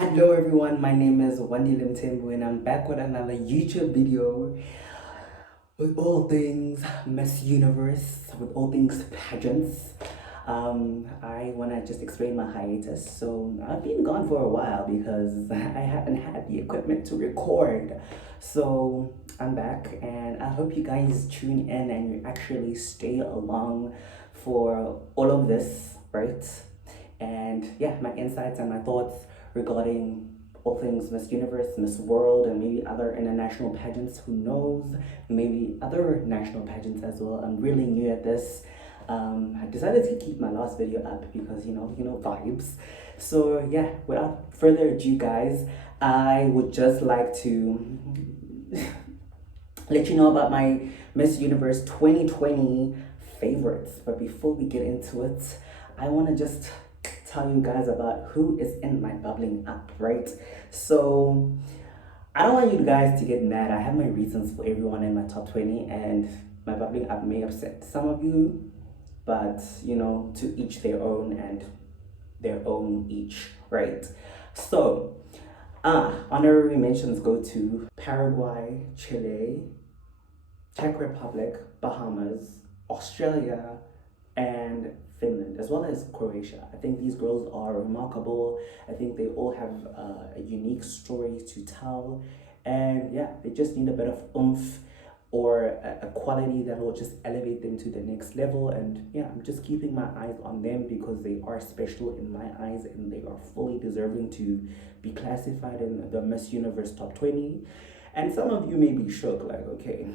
Hello everyone, my name is Wendy Limtembu and I'm back with another YouTube video with all things Miss Universe, with all things pageants. I want to just explain my hiatus. So I've been gone for a while because I haven't had the equipment to record. So I'm back and I hope you guys tune in and you actually stay along for all of this, right? And yeah, my insights and my thoughts regarding all things Miss Universe, Miss World, and maybe other international pageants. Who knows? Maybe other national pageants as well. I'm really new at this. I decided to keep my last video up because vibes. So yeah, without further ado, guys, I would just like to let you know about my Miss Universe 2020 favorites. But before we get into it, I want to just tell you guys about who is in my bubbling up, right? So I don't want you guys to get mad. I have my reasons for everyone in my top 20, and my bubbling up may upset some of you, but to each their own and their own each, right? So honorary mentions go to Paraguay, Chile, Czech Republic, Bahamas, Australia, and Finland, as well as Croatia. I think these girls are remarkable. I think they all have a unique story to tell. And yeah, they just need a bit of oomph or a quality that will just elevate them to the next level. And yeah, I'm just keeping my eyes on them because they are special in my eyes and they are fully deserving to be classified in the Miss Universe top 20. And some of you may be shook, like, okay,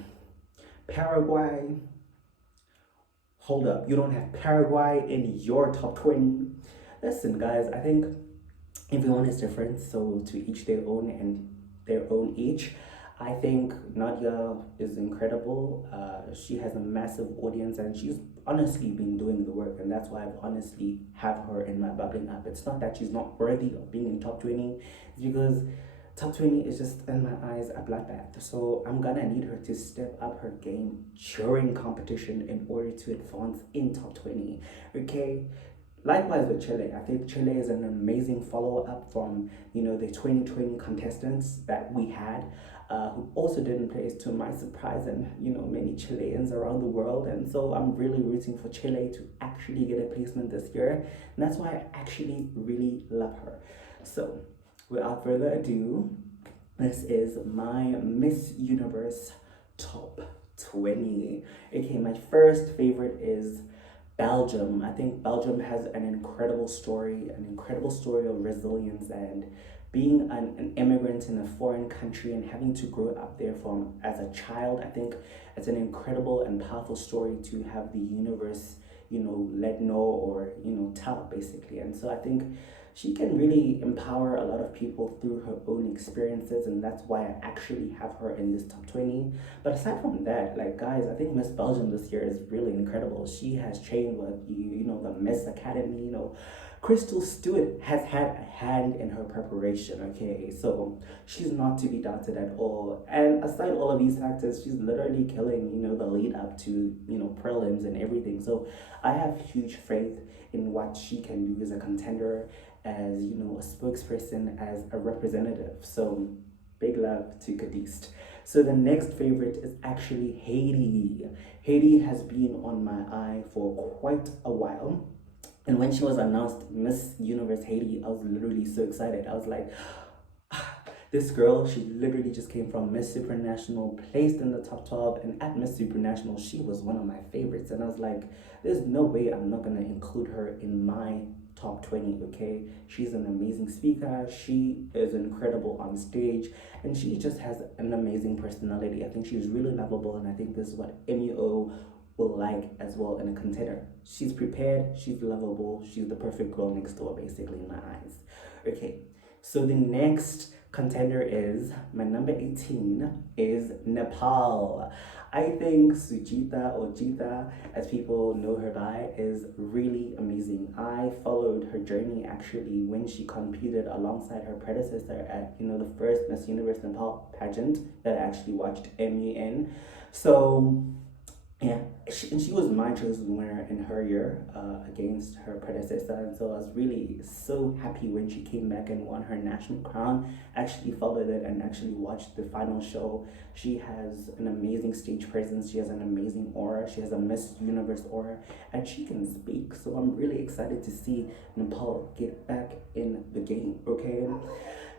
Paraguay, hold up, you don't have Paraguay in your top 20. Listen, guys, I think everyone is different, so to each their own and their own each. I think Nadia is incredible. She has a massive audience and she's honestly been doing the work, and that's why I've honestly have her in my bubbling up. It's not that she's not worthy of being in top 20, it's because top 20 is just, in my eyes, a bloodbath. So I'm gonna need her to step up her game during competition in order to advance in top 20. Okay. Likewise with Chile, I think Chile is an amazing follow-up from the 2020 contestants that we had, who also didn't place, to my surprise, and many Chileans around the world. And so I'm really rooting for Chile to actually get a placement this year, and that's why I actually really love her. So without further ado, this is my Miss Universe top 20. Okay, my first favorite is Belgium. I think Belgium has an incredible story of resilience, and being an immigrant in a foreign country and having to grow up there from as a child. I think it's an incredible and powerful story to have the universe, let know or, tell basically. And so I think she can really empower a lot of people through her own experiences, and that's why I actually have her in this top 20. But aside from that, like, guys, I think Miss Belgium this year is really incredible. She has trained with the Miss Academy. Crystal Stewart has had a hand in her preparation, okay? So she's not to be doubted at all. And aside all of these factors, she's literally killing, the lead up to, prelims and everything. So I have huge faith in what she can do as a contender, as, a spokesperson, as a representative. So big love to Kadist. So the next favorite is actually Haiti. Haiti has been on my eye for quite a while. And when she was announced Miss Universe Haiti, I was literally so excited. I was like, this girl, she literally just came from Miss Supranational, placed in the top 12, and at Miss Supranational, she was one of my favorites. And I was like, there's no way I'm not gonna include her in my top 20, okay? She's an amazing speaker, she is incredible on stage, and she just has an amazing personality. I think she's really lovable, and I think this is what MEO will like as well in a contender. She's prepared, she's lovable, she's the perfect girl next door, basically, in my eyes. Okay, so the next contender is, my number 18 is Nepal. I think Sujita, or Jita, as people know her by, is really amazing. I followed her journey actually when she competed alongside her predecessor at the first Miss Universe Nepal pageant that I actually watched MUN. So yeah, she was my chosen winner in her year against her predecessor, and so I was really so happy when she came back and won her national crown. Actually followed it and actually watched the final show. She has an amazing stage presence, she has an amazing aura, she has a Miss Universe aura, and she can speak. So I'm really excited to see Nepal get back in the game. Okay,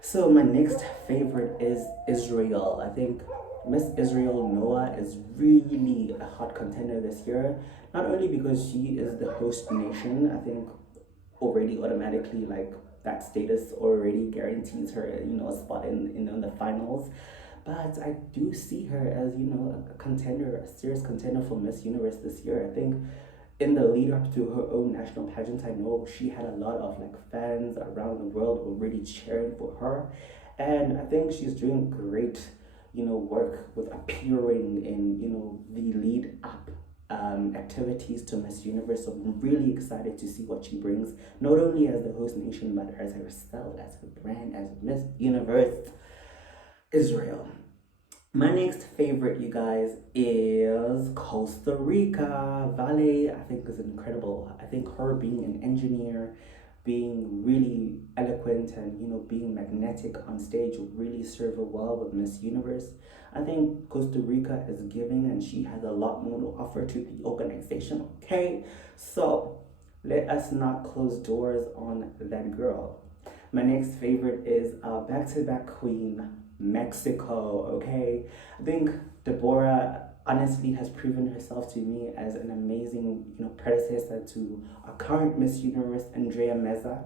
so my next favorite is Israel. I think Miss Israel Noah is really a hot contender this year. Not only because she is the host nation, I think already automatically like that status already guarantees her, a spot in the finals. But I do see her as, a contender, a serious contender for Miss Universe this year. I think in the lead up to her own national pageant, I know she had a lot of like fans around the world already cheering for her, and I think she's doing great, work with appearing in, the lead up activities to Miss Universe. So I'm really excited to see what she brings, not only as the host nation, but as herself, as her brand, as Miss Universe Israel. My next favorite, you guys, is Costa Rica. Vale, I think, is incredible. I think her being an engineer, being really eloquent, and being magnetic on stage would really serve her well with Miss Universe. I think Costa Rica is giving, and she has a lot more to offer to the organization. Okay, so let us not close doors on that girl. My next favorite is back-to-back queen, Mexico. Okay, I think Deborah honestly has proven herself to me as an amazing, predecessor to our current Miss Universe, Andrea Meza.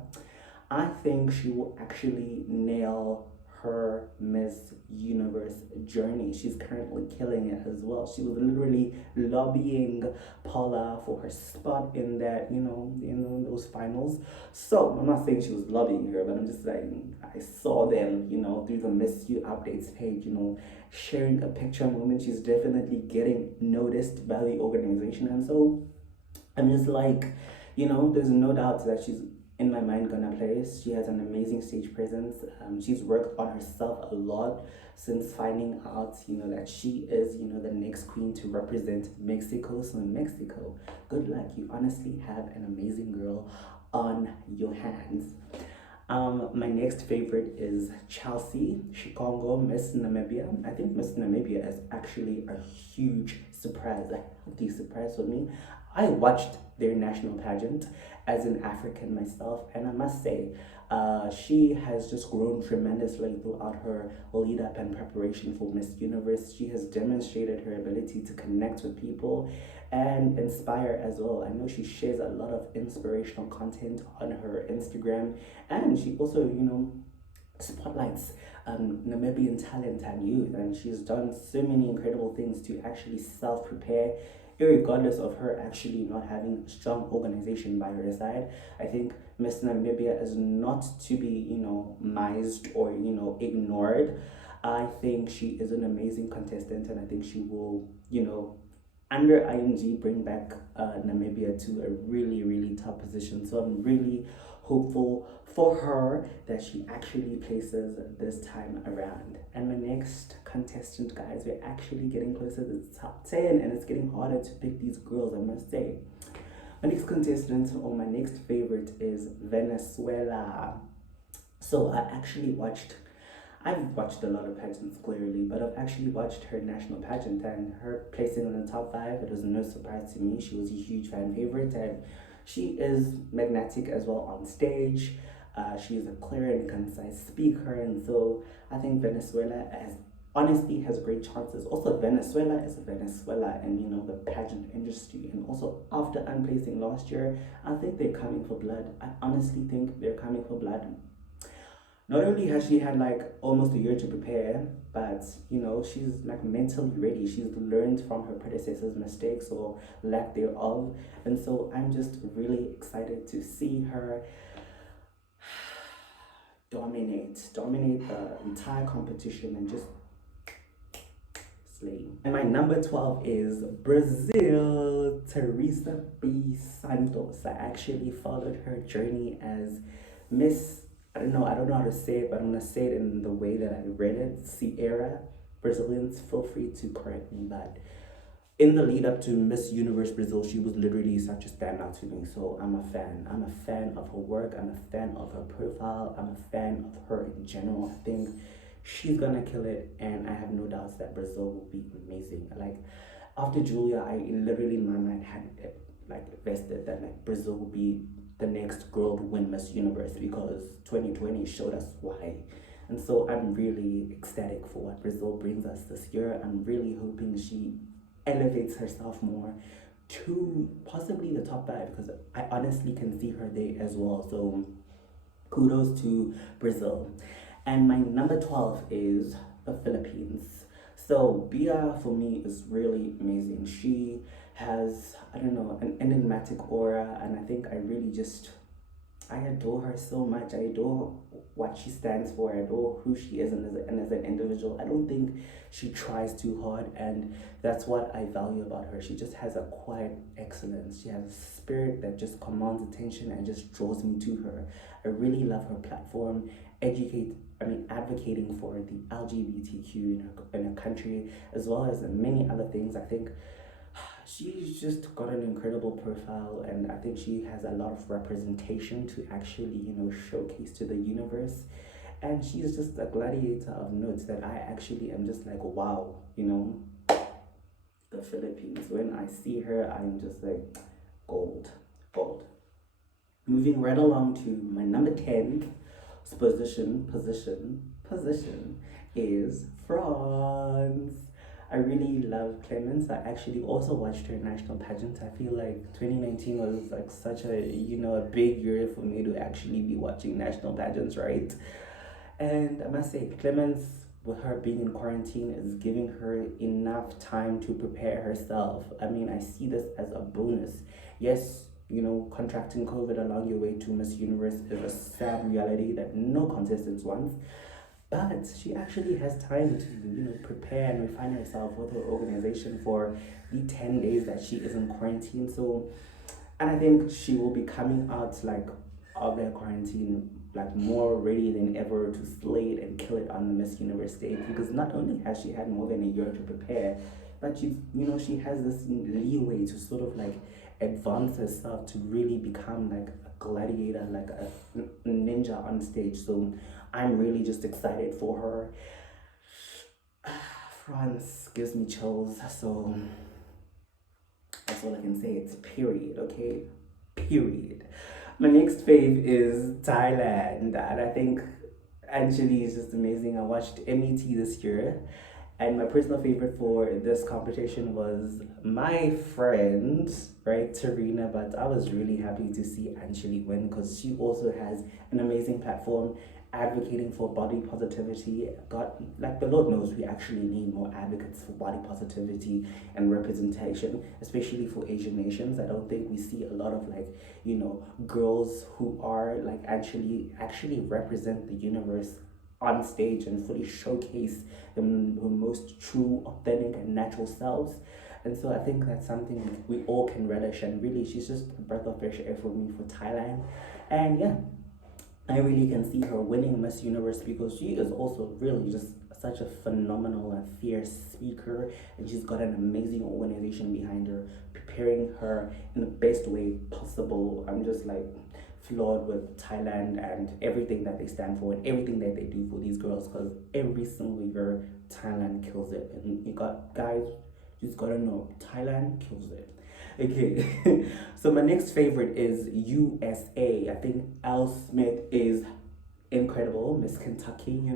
I think she will actually nail her Miss Universe journey. She's currently killing it as well. She was literally lobbying Paula for her spot in that, those finals. So I'm not saying she was lobbying her, but I'm just saying I saw them, through the Miss U updates page, sharing a picture moment. She's definitely getting noticed by the organization, and so I'm just like, there's no doubt that she's in my mind gonna place. She has an amazing stage presence. She's worked on herself a lot since finding out, that she is, the next queen to represent Mexico. So in Mexico, good luck. You honestly have an amazing girl on your hands. My next favorite is Chelsea Chikongo, Miss Namibia. I think Miss Namibia is actually a huge surprise, a healthy surprise for me. I watched their national pageant as an African myself, and I must say, she has just grown tremendously throughout her lead up and preparation for Miss Universe. She has demonstrated her ability to connect with people and inspire as well. I know she shares a lot of inspirational content on her Instagram, and she also, spotlights Namibian talent and youth, and she's done so many incredible things to actually self prepare, irregardless of her actually not having a strong organization by her side. I think Miss Namibia is not to be, mised or, ignored. I think she is an amazing contestant, and I think she will, under ING, bring back Namibia to a really, really top position. So I'm really hopeful for her that she actually places this time around. And my next contestant, guys, we're actually getting closer to the top 10, and it's getting harder to pick these girls, I must say. My next contestant, or my next favorite, is Venezuela. So I've watched a lot of pageants clearly, but I've actually watched her national pageant, and her placing in the top 5, it was no surprise to me. She was a huge fan favorite, and she is magnetic as well on stage. She is a clear and concise speaker, and so I think Venezuela honestly has great chances. Also, Venezuela is Venezuela, and the pageant industry, and also after unplacing last year, I think they're coming for blood. I honestly think they're coming for blood. Not only has she had like almost a year to prepare, but she's like mentally ready. She's learned from her predecessors' mistakes or lack thereof, and so I'm just really excited to see her dominate the entire competition and just slay. And my number 12 is Brazil, Teresa B. Santos. I actually followed her journey as Miss, I don't know how to say it, but I'm gonna say it in the way that I read it, Sierra. Brazilians, feel free to correct me, but in the lead up to Miss Universe Brazil, she was literally such a standout to me. So I'm a fan. I'm a fan of her work. I'm a fan of her profile. I'm a fan of her in general. I think she's gonna kill it, and I have no doubts that Brazil will be amazing. Like after Julia, I literally in my mind had like vested that like Brazil will be the next girl to win Miss Universe because 2020 showed us why. And so I'm really ecstatic for what Brazil brings us this year. I'm really hoping she elevates herself more to possibly the top 5 because I honestly can see her there as well. So kudos to Brazil. And my number 12 is the Philippines. So Bia for me is really amazing. She has, I don't know, an enigmatic aura, and I think I really just I adore her so much. I adore what she stands for. I adore who she is and as an individual. I don't think she tries too hard, and that's what I value about her. She just has a quiet excellence. She has a spirit that just commands attention and just draws me to her. I really love her platform, advocating for the LGBTQ in her country, as well as many other things. I think she's just got an incredible profile, and I think she has a lot of representation to actually showcase to the universe, and she's just a gladiator of notes that I actually am just like, wow, the Philippines, when I see her, I'm just like gold. Moving right along to my number 10 position is France. I really love Clemence. I actually also watched her national pageant. I feel like 2019 was like such a big year for me to actually be watching national pageants, right? And I must say, Clemence, with her being in quarantine, is giving her enough time to prepare herself. I mean, I see this as a bonus. Yes, contracting COVID along your way to Miss Universe is a sad reality that no contestants wants. But she actually has time to, prepare and refine herself with her organization for the 10 days that she is in quarantine. So, and I think she will be coming out of their quarantine more ready than ever to slay it and kill it on the Miss Universe stage, because not only has she had more than a year to prepare, but she has this leeway to sort of advance herself to really become a gladiator, a ninja on stage. So I'm really just excited for her. France gives me chills, so that's all I can say. It's period, okay? Period. My next fave is Thailand, and I think Anjali is just amazing. I watched MET this year, and my personal favorite for this competition was my friend, right, Tarina. But I was really happy to see Anjali win because she also has an amazing platform advocating for body positivity. God, the Lord knows we actually need more advocates for body positivity and representation, especially for Asian nations. I don't think we see a lot of girls who are actually represent the universe on stage and fully showcase the most true, authentic, and natural selves. And so I think that's something we all can relish, and really she's just a breath of fresh air for me for Thailand. And yeah, I really can see her winning Miss Universe because she is also really just such a phenomenal and fierce speaker, and she's got an amazing organization behind her, preparing her in the best way possible. I'm just flawed with Thailand and everything that they stand for and everything that they do for these girls, because every single year Thailand kills it. And you got guys, you just gotta know, Thailand kills it. Okay, so my next favorite is USA. I think Elle Smith is incredible, Miss Kentucky.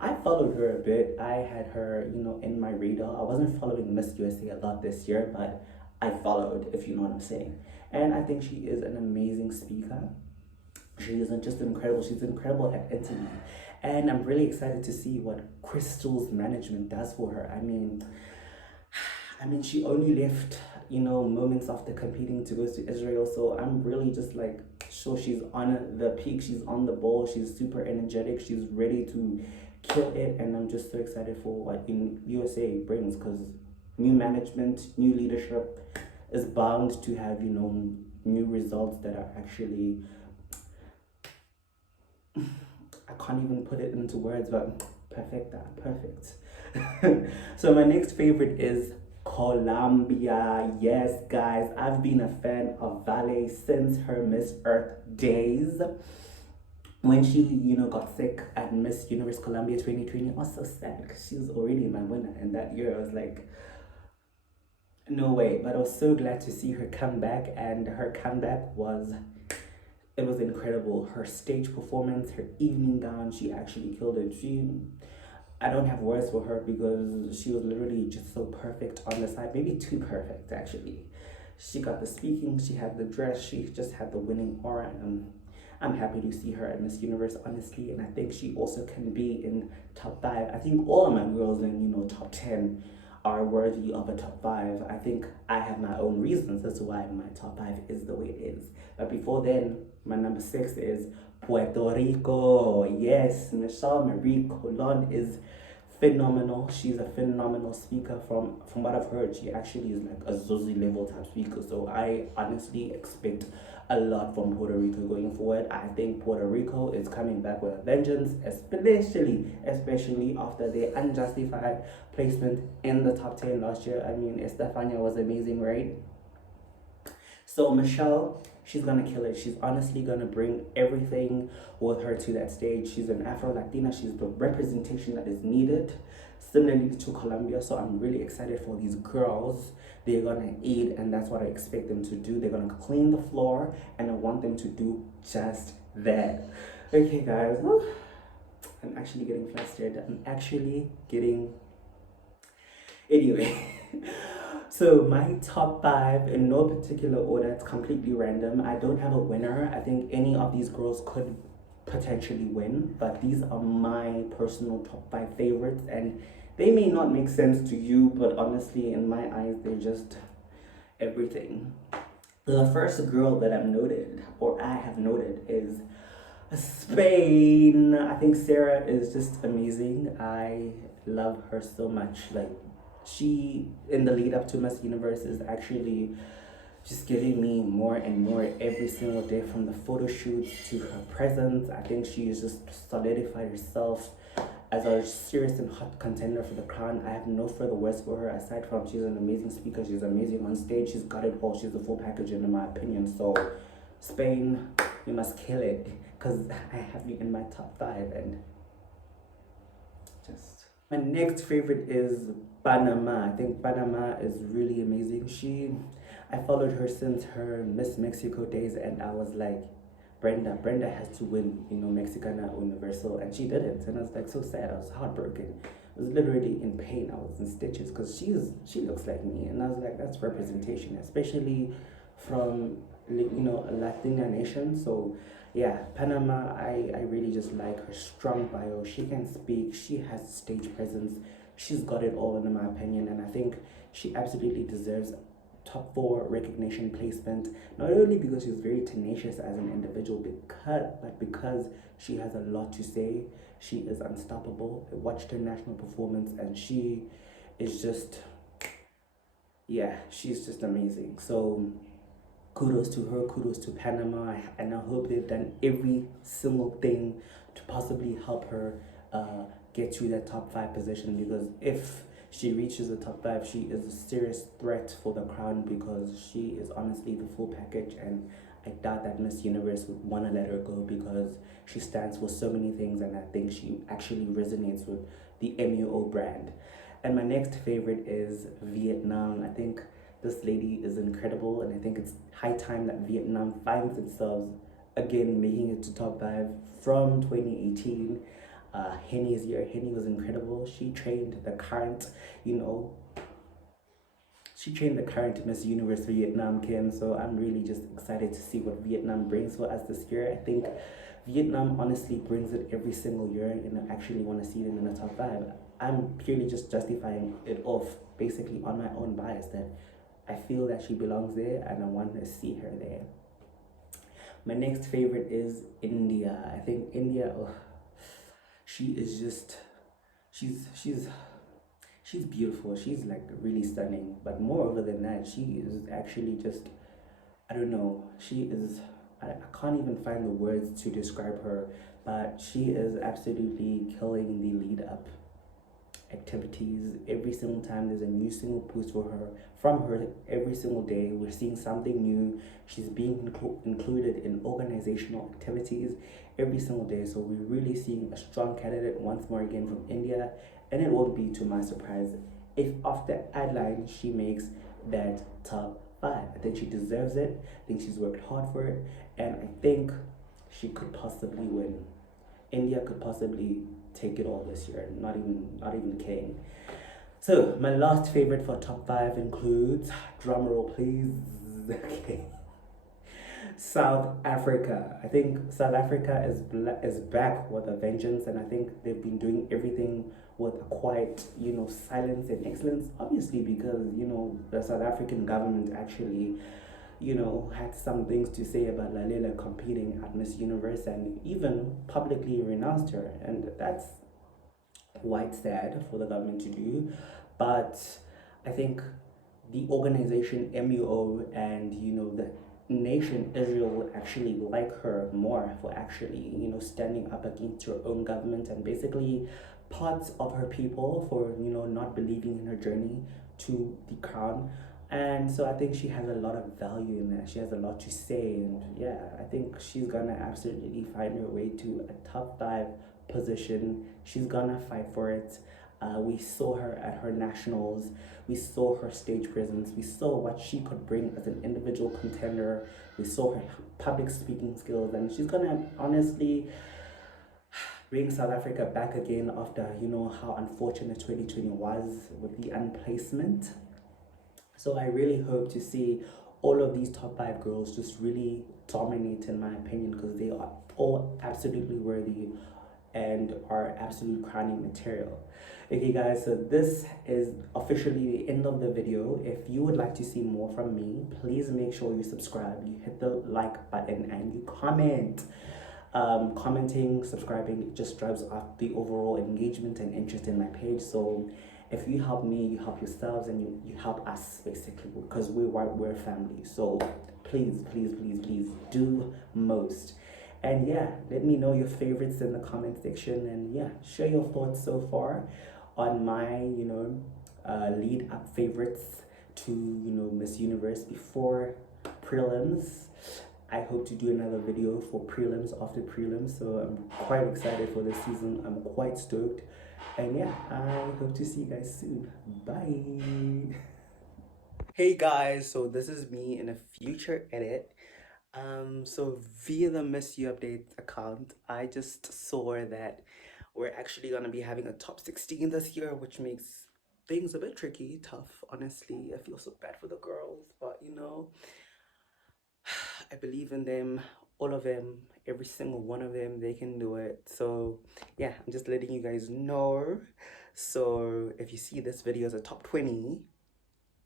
I followed her a bit. I had her in my radar. I wasn't following Miss USA a lot this year, but I followed, if you know what I'm saying. And I think she is an amazing speaker. She isn't just incredible, she's incredible at interview. And I'm really excited to see what Crystal's management does for her. I mean, she only left, moments after competing to go to Israel. So I'm really just sure she's on the peak, she's on the ball, she's super energetic, she's ready to kill it. And I'm just so excited for what USA brings, because new management, new leadership is bound to have, new results that are actually, I can't even put it into words, but perfect. So my next favorite is Colombia. Yes, guys, I've been a fan of Vale since her Miss Earth days. When she, got sick at Miss Universe Colombia 2020, I was so sad because she was already my winner. And that year, I was like, no way. But I was so glad to see her come back, and her comeback was it was incredible. Her stage performance, her evening gown, she actually killed it. I don't have words for her because she was literally just so perfect on the side, maybe too perfect actually. She got the speaking, she had the dress, she just had the winning aura, and I'm happy to see her at Miss Universe, honestly, and I think she also can be in top 5. I think all of my girls in, top 10 are worthy of a top 5. I think I have my own reasons as to why my top 5 is the way it is. But before then, my number 6 is Puerto Rico. Yes, Michelle Marie Colon is phenomenal. She's a phenomenal speaker. From what I've heard, she actually is like a Zosie level type speaker. So I honestly expect a lot from Puerto Rico going forward. I think Puerto Rico is coming back with a vengeance, especially after their unjustified placement in the top 10 last year. I mean, Estefania was amazing, right? So Michelle, she's gonna kill it. She's honestly gonna bring everything with her to that stage. She's an Afro-Latina. She's the representation that is needed, similarly to Colombia. So I'm really excited for these girls. They're gonna eat, and that's what I expect them to do. They're gonna clean the floor, and I want them to do just that. Okay, guys. I'm actually getting flustered. Anyway. So my top 5 in no particular order, it's completely random. I don't have a winner. I think any of these girls could potentially win, but these are my personal top 5 favorites, and they may not make sense to you, but honestly, in my eyes, they're just everything. The first girl that I have noted is Spain. I think Sarah is just amazing. I love her so much. Like, she, in the lead up to Miss Universe, is actually just giving me more and more every single day, from the photo shoots to her presence. I think she has just solidified herself as a serious and hot contender for the crown. I have no further words for her aside from she's an amazing speaker, she's amazing on stage, she's got it all, she's the full package in my opinion. So Spain, you must kill it, because I have you in my top 5. And just my next favorite is Panama. I think Panama is really amazing. I followed her since her Miss Mexico days, and I was like, Brenda has to win, Mexicana Universal, and she didn't, and I was like so sad. I was heartbroken. I was literally in pain. I was in stitches because she looks like me, and I was like, that's representation, especially from a Latina nation. So yeah, Panama, I really just like her strong bio. She can speak, she has stage presence, she's got it all in my opinion, and I think she absolutely deserves top 4 recognition placement, not only because she's very tenacious as an individual, but because she has a lot to say. She is unstoppable. I watched her national performance, and she is just, she's just amazing. So kudos to her, kudos to Panama, and I hope they've done every single thing to possibly help her get to that top 5 position, because if she reaches the top 5, she is a serious threat for the crown, because she is honestly the full package, and I doubt that Miss Universe would want to let her go, because she stands for so many things, and I think she actually resonates with the MUO brand. And my next favorite is Vietnam. I think this lady is incredible, and I think it's high time that Vietnam finds itself again making it to top 5 from 2018. Henny's year. Henny was incredible. She trained the current, Miss Universe Vietnam Kim. So I'm really just excited to see what Vietnam brings for us this year. I think Vietnam honestly brings it every single year, and I actually want to see them in the top 5. I'm purely just justifying it off basically on my own bias that I feel that she belongs there, and I want to see her there. My next favorite is India. I think India, she is just, she's beautiful. She's like really stunning. But moreover than that, she is actually just, I don't know. She is, I can't even find the words to describe her, but she is absolutely killing the lead up activities. Every single time there's a new single post for her from her. Every single day we're seeing something new. She's being included in organizational activities every single day. So we're really seeing a strong candidate once more again from India, and it won't be to my surprise if after Adeline she makes that top 5. I think she deserves it. I think she's worked hard for it, and I think she could possibly win. India could possibly take it all this year. Not even kidding. So my last favorite for top 5 includes, drum roll please. Okay. South Africa. I think South Africa is back with a vengeance, and I think they've been doing everything with a quiet, silence and excellence. Obviously, because the South African government actually, had some things to say about Lalela competing at Miss Universe, and even publicly renounced her, and that's quite sad for the government to do. But I think the organization MUO and the nation Israel would actually like her more for actually standing up against her own government and basically parts of her people for not believing in her journey to the crown. And so I think she has a lot of value in that. She has a lot to say, and yeah, I think she's gonna absolutely find her way to a top 5 position. She's gonna fight for it. We saw her at her nationals. We saw her stage presence. We saw what she could bring as an individual contender. We saw her public speaking skills, and she's gonna honestly bring South Africa back again after how unfortunate 2020 was with the unplacement. So I really hope to see all of these top 5 girls just really dominate, in my opinion, because they are all absolutely worthy and are absolute crowning material. Okay guys, so this is officially the end of the video. If you would like to see more from me, please make sure you subscribe, you hit the like button, and you comment. Commenting, subscribing just drives up the overall engagement and interest in my page. So if you help me, you help yourselves, and you help us basically, because we're family. So please, please, please, please do most. And yeah, let me know your favorites in the comment section, and yeah, share your thoughts so far on my lead up favorites to Miss Universe before prelims. I hope to do another video for prelims after prelims, so I'm quite excited for this season. I'm quite stoked, and yeah, I hope to see you guys soon. Bye. Hey guys, so this is me in a future edit. So via the Miss You Updates account, I just saw that we're actually gonna be having a top 16 this year, which makes things a bit tricky, tough. Honestly, I feel so bad for the girls, but I believe in them, all of them, every single one of them. They can do it. So yeah, I'm just letting you guys know. So if you see this video as a top 20,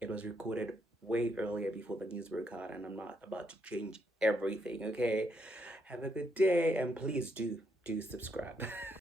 it was recorded way earlier before the news broke out, and I'm not about to change everything. Okay, have a good day, and please do subscribe.